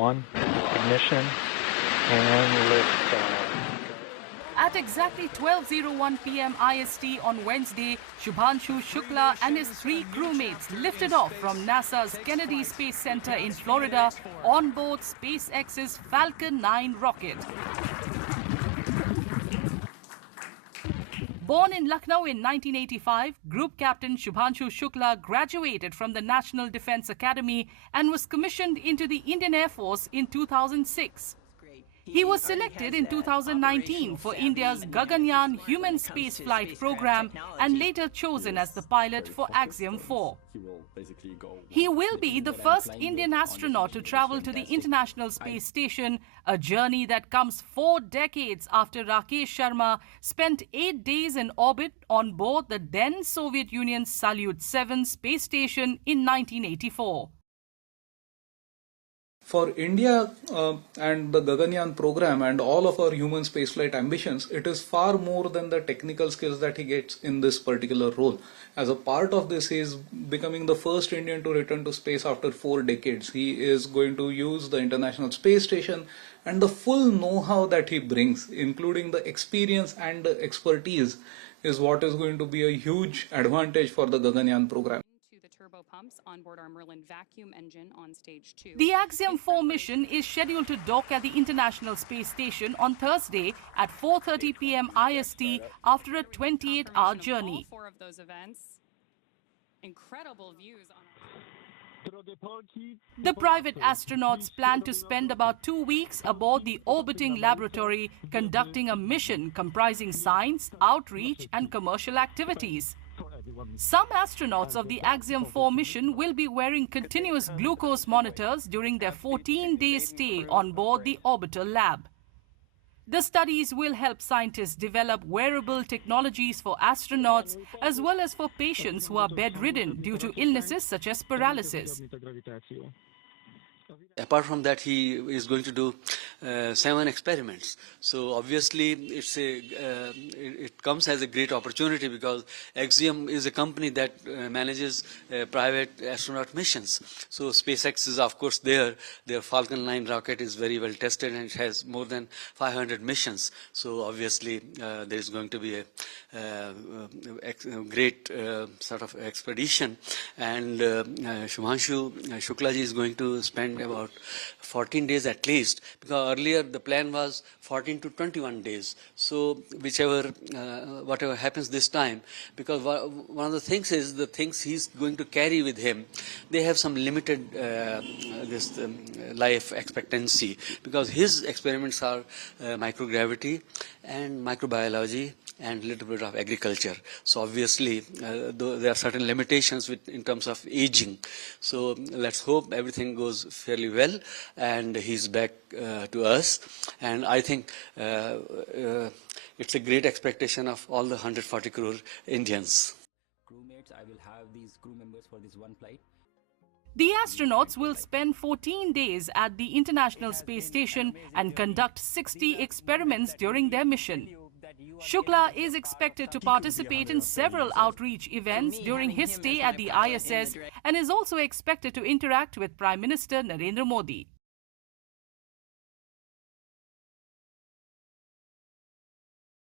1, ignition, and liftoff. At exactly 12:01 PM IST on Wednesday, Shubhanshu Shukla and his 3 crewmates lifted off from NASA's Kennedy Space Center in Florida on board SpaceX's Falcon 9 rocket. Born in Lucknow in 1985, Group Captain Shubhanshu Shukla graduated from the National Defence Academy and was commissioned into the Indian Air Force in 2006. He was selected in 2019 for India's Gaganyaan human spaceflight program and later chosen as the pilot for AXIOM-4. He will be the first Indian astronaut to travel to the International Space Station, a journey that comes 4 decades after Rakesh Sharma spent 8 days in orbit on board the then Soviet Union's Salyut 7 space station in 1984. For India and the Gaganyaan program and all of our human spaceflight ambitions, it is far more than the technical skills that he gets in this particular role. As a part of this, he is becoming the first Indian to return to space after 4 decades. He is going to use the International Space Station, and the full know-how that he brings, including the experience and the expertise, is what is going to be a huge advantage for the Gaganyaan program. Pumps on board our Merlin vacuum engine on stage 2. The AXIOM-4 mission is scheduled to dock at the International Space Station on Thursday at 4:30 p.m. IST after a 28-hour journey. All 4 of those events. Incredible views on The private astronauts plan to spend about 2 weeks aboard the orbiting laboratory conducting a mission comprising science, outreach and commercial activities. Some astronauts of the AXIOM-4 mission will be wearing continuous glucose monitors during their 14-day stay on board the orbital lab. The studies will help scientists develop wearable technologies for astronauts as well as for patients who are bedridden due to illnesses such as paralysis. Apart from that, he is going to do 7 experiments. So obviously, it comes as a great opportunity because Axiom is a company that manages private astronaut missions. So SpaceX is of course there. Their Falcon 9 rocket is very well tested and it has more than 500 missions. So obviously, there is going to be a great sort of expedition, and Shubhanshu Shukla ji is going to spend about 14 days at least, because earlier the plan was 14 to 21 days. So whatever happens this time, because one of the things is the things he's going to carry with him, they have some limited life expectancy, because his experiments are microgravity and microbiology and a little bit of agriculture. So obviously there are certain limitations in terms of aging. So let's hope everything goes fairly well and he's back to us. And I think it's a great expectation of all the 140 crore Indians. Crewmates, I will have these crew members for this one flight. The astronauts will spend 14 days at the International Space Station and conduct 60 experiments during their mission. Shukla is expected to participate in several outreach events during his stay at the ISS and is also expected to interact with Prime Minister Narendra Modi.